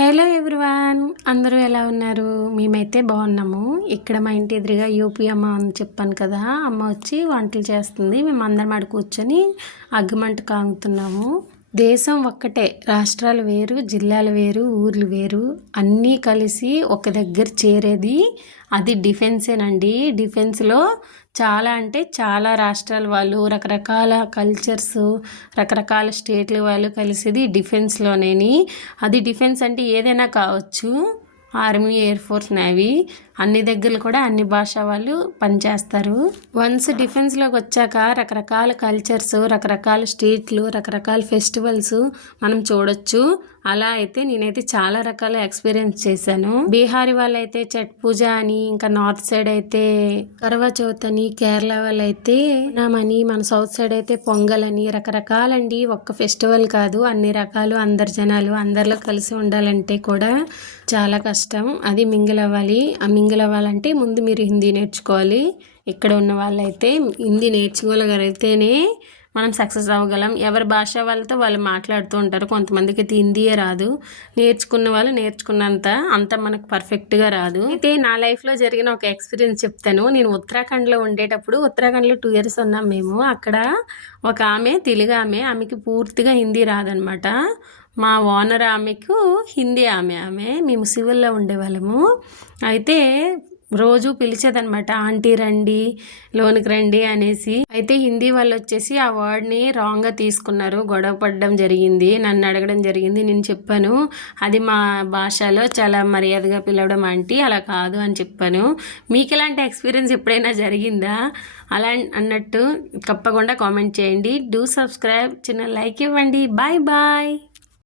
Hello everyone, అందరూ ఎలా ఉన్నారు? మేమైతే బాగున్నాము. ఇక్కడ మా ఇంటి ఎదురుగా యూపీ అమ్మ అని చెప్పాను కదా, అమ్మ వచ్చి వంటలు చేస్తుంది. మేము అందరం ఆడ కూర్చొని అగ్గిమంట కాగుతున్నాము. దేశం ఒక్కటే, రాష్ట్రాలు వేరు, జిల్లాలు వేరు, ఊర్లు వేరు, అన్నీ కలిసి ఒక దగ్గర చేరేది అది డిఫెన్సేనండి. డిఫెన్స్లో చాలా అంటే చాలా రాష్ట్రాల వాళ్ళు, రకరకాల కల్చర్స్, రకరకాల స్టేట్ల వాళ్ళు కలిసేది డిఫెన్స్లోనేని. అది డిఫెన్స్ అంటే ఏదైనా కావచ్చు, ఆర్మీ, ఎయిర్ ఫోర్స్, నేవీ, అన్ని దగ్గరలు కూడా అన్ని భాష వాళ్ళు పనిచేస్తారు. వన్స్ డిఫెన్స్లోకి వచ్చాక రకరకాల కల్చర్స్, రకరకాల స్టేట్లు, రకరకాల ఫెస్టివల్స్ మనం చూడొచ్చు. అలా అయితే నేనైతే చాలా రకాల ఎక్స్పీరియన్స్ చేశాను. బీహారీ వాళ్ళైతే ఛట్ పూజ అని, ఇంకా నార్త్ సైడ్ అయితే కర్వా చౌత్ అని, కేరళ వాళ్ళైతే ఓణమని, మన సౌత్ సైడ్ అయితే పొంగల్ అని, రకరకాలండి. ఒక్క ఫెస్టివల్ కాదు, అన్ని రకాలు. అందరు జనాలు అందరిలో కలిసి ఉండాలంటే కూడా చాలా కష్టం. అది మింగిల్ అవ్వాలి. ఆ మింగిల్ అవ్వాలంటే ముందు మీరు హిందీ నేర్చుకోవాలి. ఇక్కడ ఉన్న వాళ్ళైతే హిందీ నేర్చుకోగలిగితేనే మనం సక్సెస్ అవ్వగలం. ఎవరి భాష వాళ్ళతో వాళ్ళు మాట్లాడుతూ ఉంటారు. కొంతమందికి అయితే హిందీయే రాదు. నేర్చుకున్న వాళ్ళు నేర్చుకున్నంత అంత మనకు పర్ఫెక్ట్గా రాదు. అయితే నా లైఫ్లో జరిగిన ఒక ఎక్స్పీరియన్స్ చెప్తాను. నేను ఉత్తరాఖండ్లో ఉండేటప్పుడు, ఉత్తరాఖండ్లో 2 years ఉన్నాం మేము. అక్కడ ఒక ఆమె తెలుగు ఆమెకి పూర్తిగా హిందీ రాదనమాట. మా ఓనర్ ఆమెకు హిందీ ఆమె మేము సివిల్లో ఉండేవాళ్ళము. అయితే రోజు పిలిచేదనమాట, ఆంటీ రండి, లోనికి రండి అనేసి. అయితే హిందీ వాళ్ళు వచ్చేసి ఆ వర్డ్ని రాంగ్గా తీసుకున్నారు, గొడవ పడడం జరిగింది, నన్ను అడగడం జరిగింది. నేను చెప్పాను, అది మా భాషలో చాలా మర్యాదగా పిలవడం ఆంటీ, అలా కాదు అని చెప్పాను. మీకు ఇలాంటి ఎక్స్పీరియన్స్ ఎప్పుడైనా జరిగిందా అలా అన్నట్టు తప్పకుండా కామెంట్ చేయండి. డూ సబ్స్క్రైబ్, చిన్న లైక్ ఇవ్వండి. Bye bye.